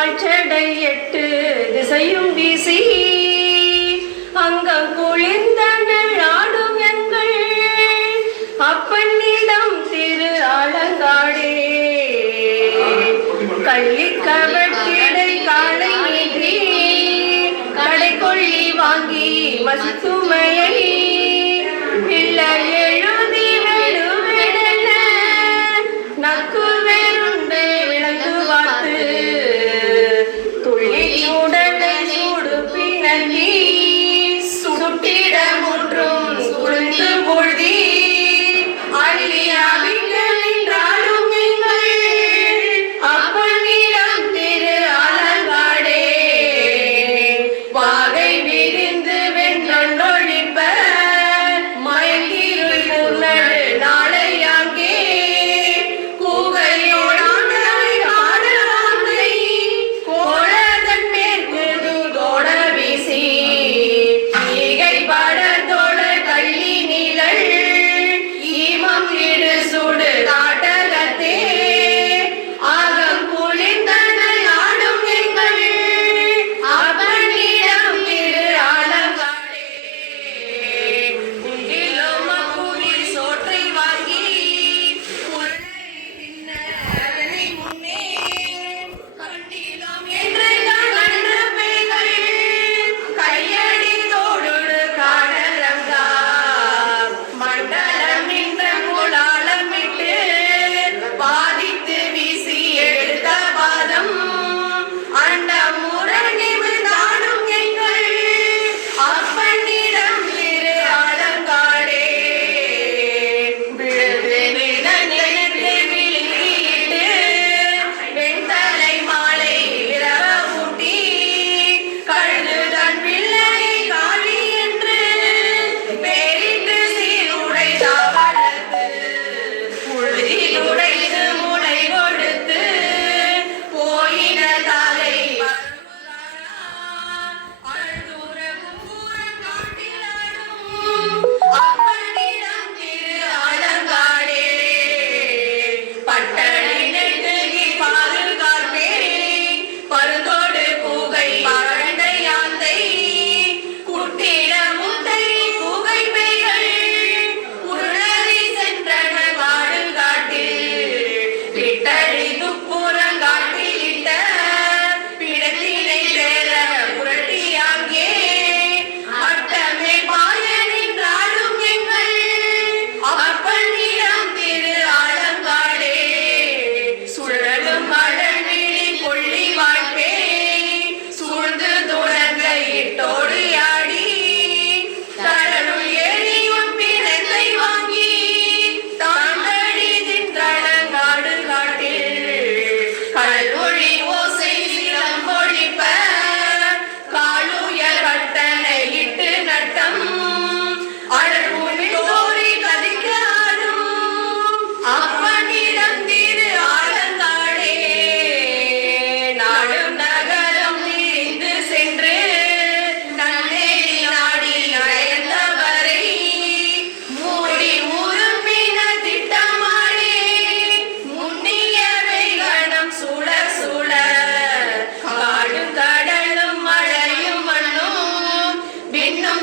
தாழ்ச்சடை எட்டு திசையும் வீசி அங்கம் குளிர்ந்த ஆடும் எங்கள் அப்பன்னிடம் திரு அலங்காடே. கள்ளி கவட்டிடை காலை நீட்டி கடை கொள்ளி வாங்கி மசித்துமையை பிள்ளையே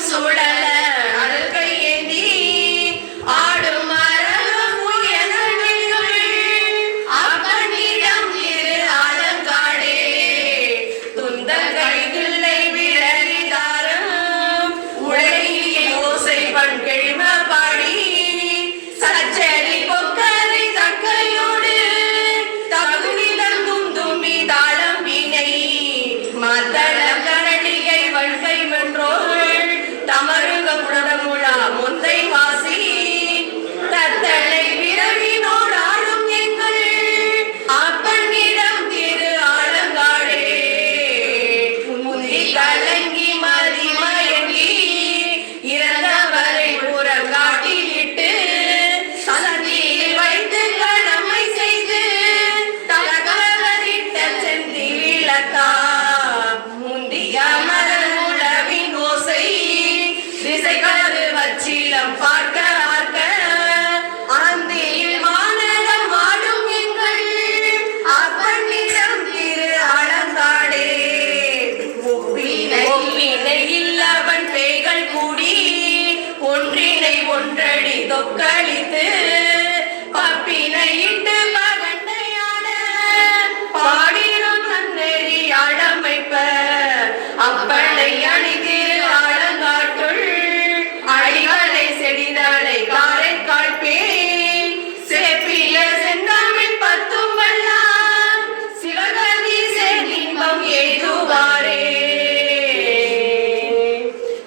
சோழர்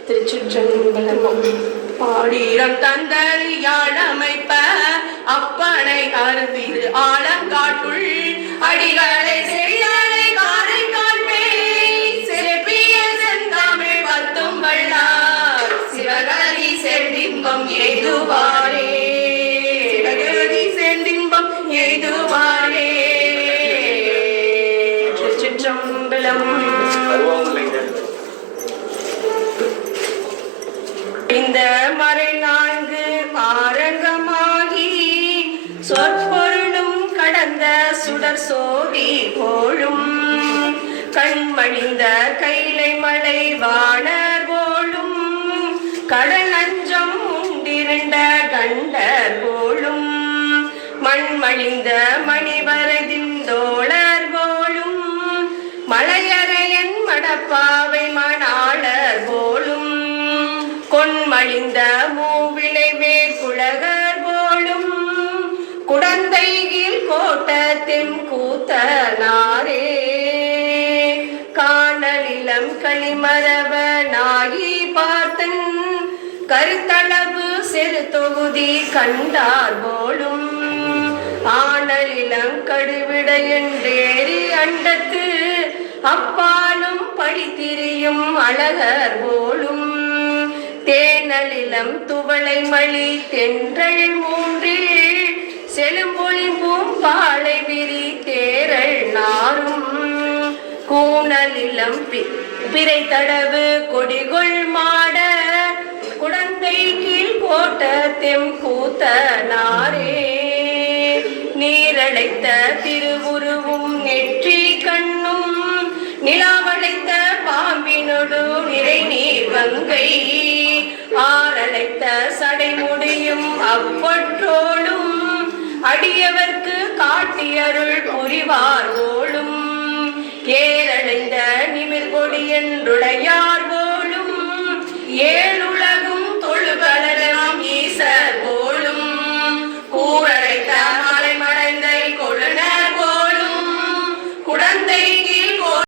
திருச்சிற்றம்பலம் பாடிரம் தந்தல் அப்பனை அறுதிரு ஆழங்காட்டுள் அடிகளை செய்யாழை காரை பேய் செப்பிய செந்தாமிழ் பத்தும் வள்ளார். சிவகதி செல்லின்பம் எய்துவாரே. சிவகதி செல்லின்பம் எய்துவாரே. கண்மணிந்த கைலை மலை வாணர் போலும் கடல் அஞ்சம் உண்டிருண்ட கண்டர் போலும் மண்மழிந்த மணி தொகுதி கண்டார் போலும். ஆனலிலம் கடுவிட என்றேறி அண்டத்து அப்பாலும் படித்திரியும் அழகர் போலும். தேனலிலம் துவளை மணி தென்றல் மூன்றில் செழும்பொழிம்பும் பாலை விரி தேரல் நாரும். கூணலிலம் பி- பிறை தடவு கொடிகொள் நீரழைத்த திருவுருவும் நெற்றி கண்ணும் நிலாவளைத்த பாம்பினொடு நிறை நீர் வங்கை ஆரழைத்த சடைமுடியும் அவ்வற்றோடும் அடியவர்க்கு காட்டியருள் புரிவாரோ